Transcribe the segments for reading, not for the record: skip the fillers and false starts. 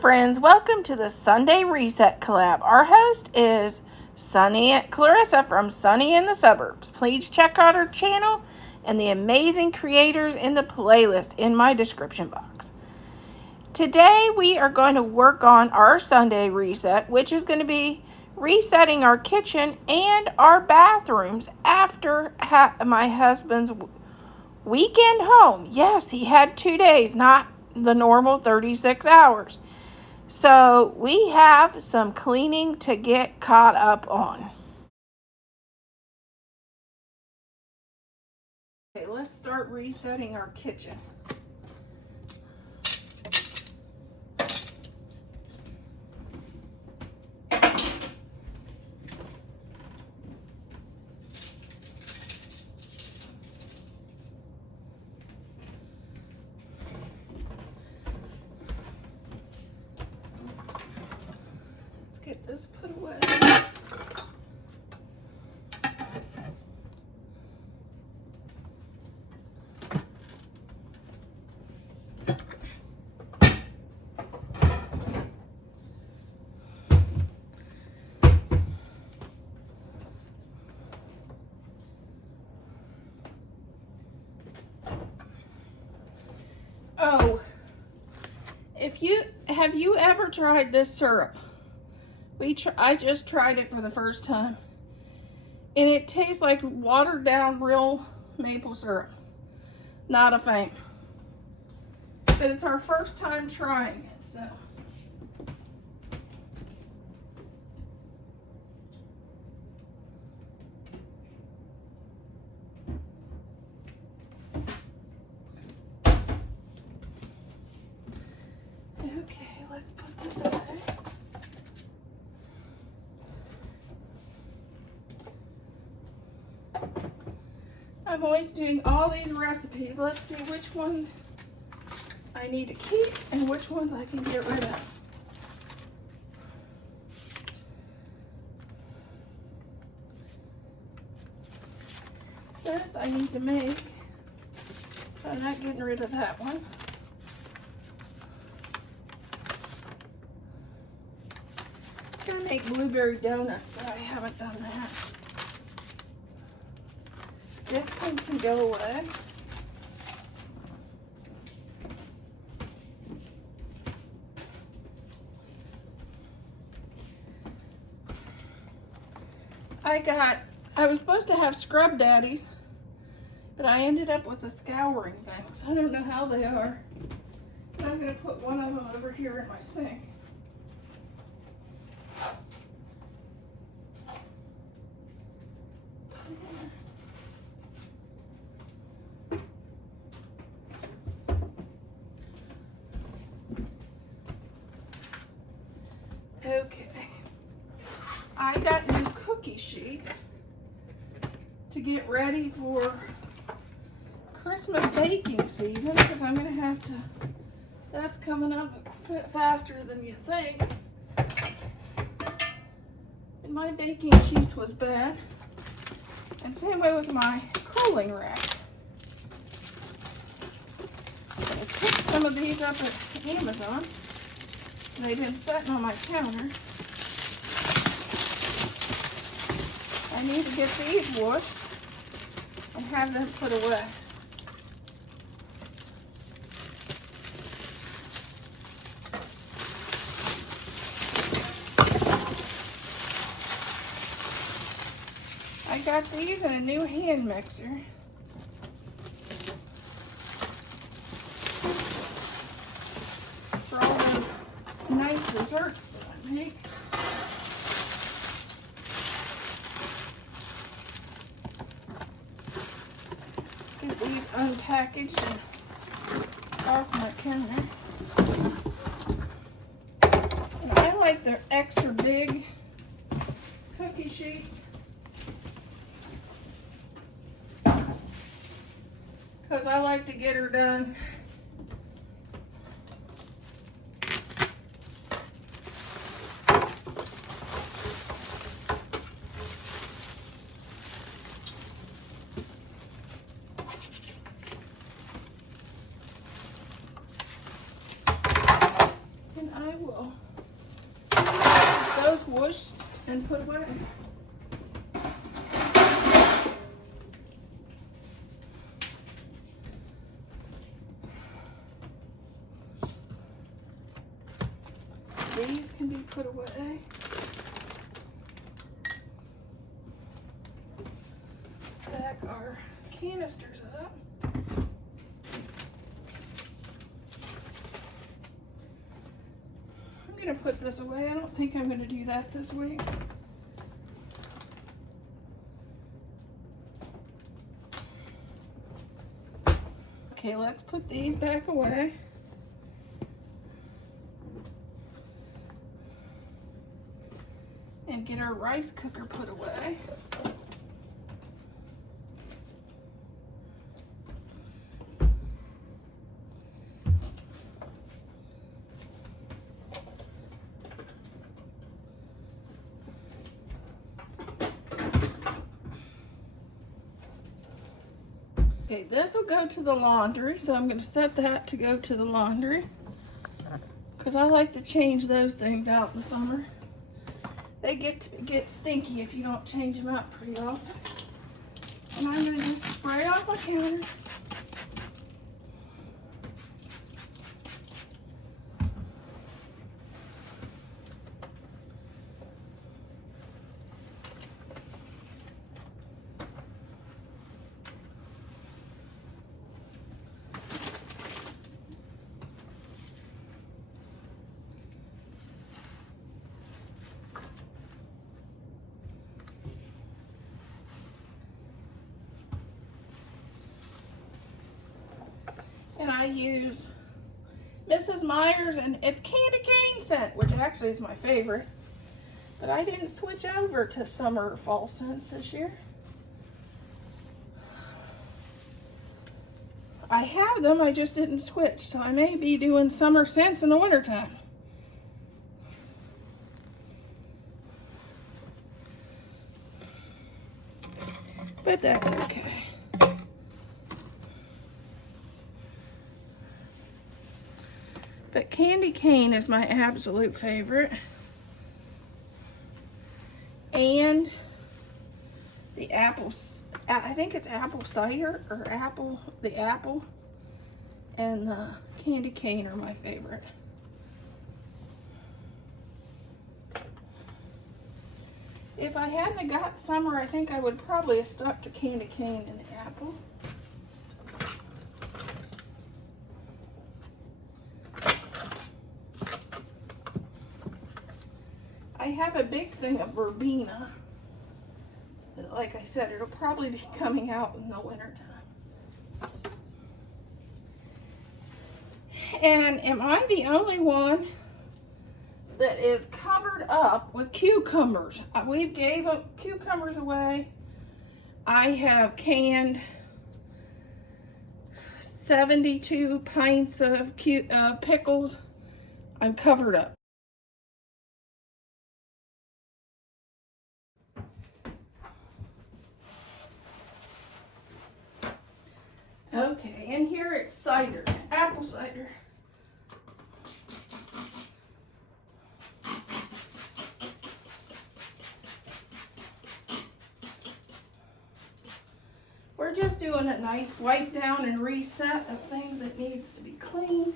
friends, welcome to the Sunday Reset Collab. Our host is Clarissa from Sunny in the Suburbs. Please check out our channel and the amazing creators in the playlist in my description box. Today we are going to work on our Sunday reset, which is going to be resetting our kitchen and our bathrooms after my husband's weekend home. Yes, he had 2 days, not the normal 36 hours. So we have some cleaning to get caught up on. Okay, let's start resetting our kitchen. Get this put away. Oh, have you ever tried this syrup? I just tried it for the first time, and it tastes like watered down real maple syrup. Not a fan, but it's our first time trying it, so. Okay, let's put this away. I'm always doing all these recipes. Let's see which ones I need to keep and which ones I can get rid of. This I need to make, so I'm not getting rid of that one. It's gonna make blueberry donuts, but I haven't done that. This one can go away. I was supposed to have scrub daddies, but I ended up with the scouring things. I don't know how they are. I'm going to put one of them over here in my sink. Okay, I got new cookie sheets to get ready for Christmas baking season, because I'm going to have to, that's coming up faster than you think. And my baking sheets was bad, and same way with my cooling rack. I picked some of these up at Amazon. They've been sitting on my counter. I need to get these washed and have them put away. I got these in a new hand mixer. For all those nice desserts that I make. Get these unpackaged and off my counter. And I like their extra big cookie sheets, because I like to get her done. And I will put away. These can be put away. Stack our canisters up. I'm gonna put this away. I don't think I'm gonna do that this week. Okay, let's put these back away. And get our rice cooker put away. Okay, this will go to the laundry, so I'm going to set that to go to the laundry because I like to change those things out in the summer. They get stinky if you don't change them out pretty often. And I'm going to just spray off my counter. And I use Mrs. Meyer's, and it's candy cane scent, which actually is my favorite. But I didn't switch over to summer or fall scents this year. I have them, I just didn't switch, so I may be doing summer scents in the wintertime. But that's okay. But candy cane is my absolute favorite. And the apples, I think it's apple cider or the apple and the candy cane are my favorite. If I hadn't got summer, I think I would probably have stuck to candy cane and the apple. I have a big thing of verbena. Like I said, it'll probably be coming out in the wintertime. And am I the only one that is covered up with cucumbers? We gave cucumbers away. I have canned 72 pints of pickles. I'm covered up. Okay, and here it's cider, apple cider. We're just doing a nice wipe down and reset of things that needs to be cleaned.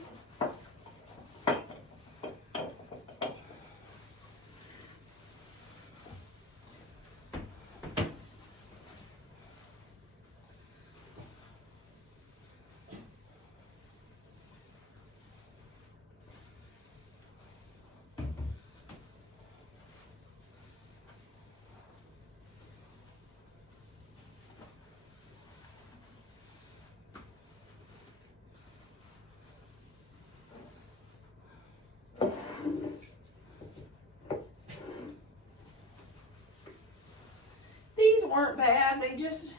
These weren't bad. They just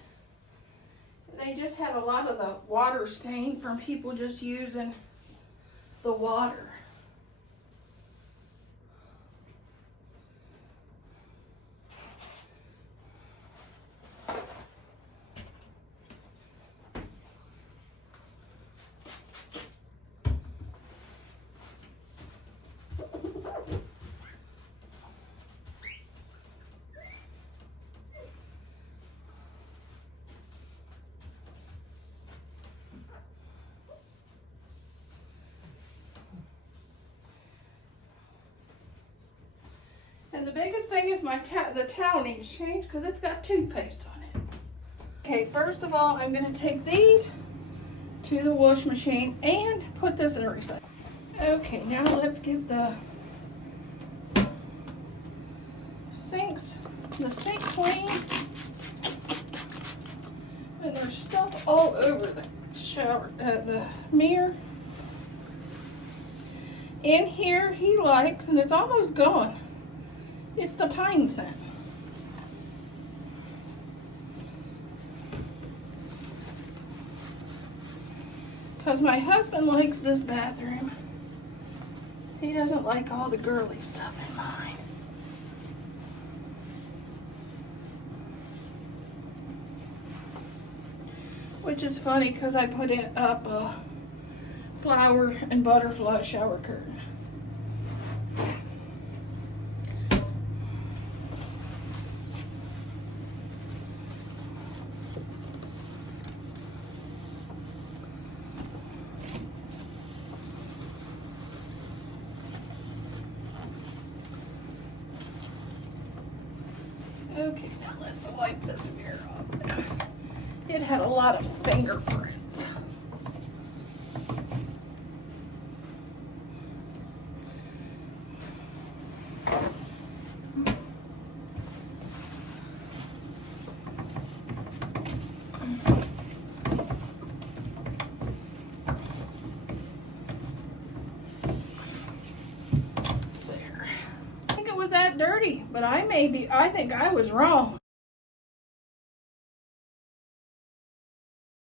had a lot of the water stain from people just using the water. And the biggest thing is the towel needs changed because it's got toothpaste on it. Okay, first of all, I'm going to take these to the wash machine and put this in a recycle. Okay, now let's get the sink clean. And there's stuff all over the shower, the mirror. In here, he likes, and it's almost gone, it's the pine scent. Because my husband likes this bathroom. He doesn't like all the girly stuff in mine. Which is funny because I put it up a flower and butterfly shower curtain. Okay, now let's wipe this mirror off. It had a lot of fingerprints. There. I think it was that dirty, but I think I was wrong.